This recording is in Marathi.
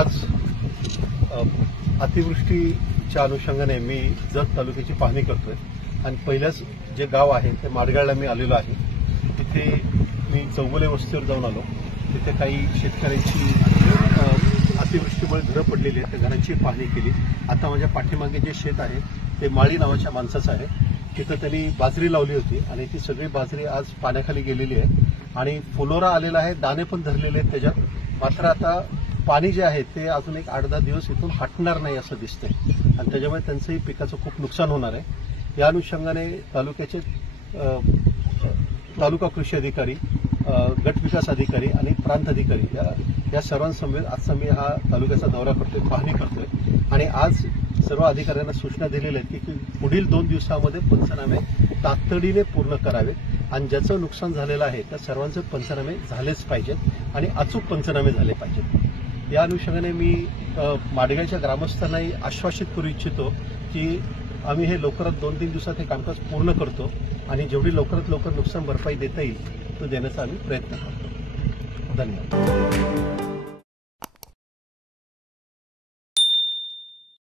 आज अतिवृष्टीच्या अनुषंगाने मी जत तालुक्याची पाहणी करतोय आणि पहिल्याच जे गाव आहे ते माडगाळला मी आलेलो आहे। तिथे मी चौगुले वस्तीवर जाऊन आलो। तिथे काही शेतकऱ्यांची अतिवृष्टीमुळे घरं पडलेली आहेत, त्या घरांची पाहणी केली। आता माझ्या पाठीमागे जे शेत आहे ते माळी नावाच्या माणसाचं आहे। तिथं त्यांनी बाजरी लावली होती आणि ती सगळी बाजरी आज पाण्याखाली गेलेली आहे आणि फुलोरा आलेला आहे, दाणे पण धरलेले आहेत त्याच्यात। मात्र आता पाणी जे आहे ते अजून एक 8-10 दिवस इथून हटणार नाही असं दिसतंय आणि त्याच्यामुळे त्यांचंही पिकाचं खूप नुकसान होणार आहे। या अनुषंगाने तालुक्याचे तालुका कृषी अधिकारी, गट विकास अधिकारी आणि प्रांत अधिकारी या सर्वांसमवेत आज मी हा तालुक्याचा दौरा करतोय, पाहणी करतोय आणि आज सर्व अधिकाऱ्यांना सूचना दिलेल्या आहेत की पुढील 2 दिवसांमध्ये पंचनामे तातडीने पूर्ण करावेत आणि ज्याचं नुकसान झालेलं आहे त्या सर्वांचे पंचनामे झालेच पाहिजेत आणि अचूक पंचनामे झाले पाहिजेत। या अनुषंगाने मी माडगाळच्या ग्रामस्थांनाही आश्वासित करू इच्छितो की आम्ही हे लवकरात 2-3 दिवसात हे कामकाज पूर्ण करतो आणि जेवढी लवकरात लवकर नुकसान भरपाई देता येईल तो देण्याचा आम्ही प्रयत्न करतो। धन्यवाद।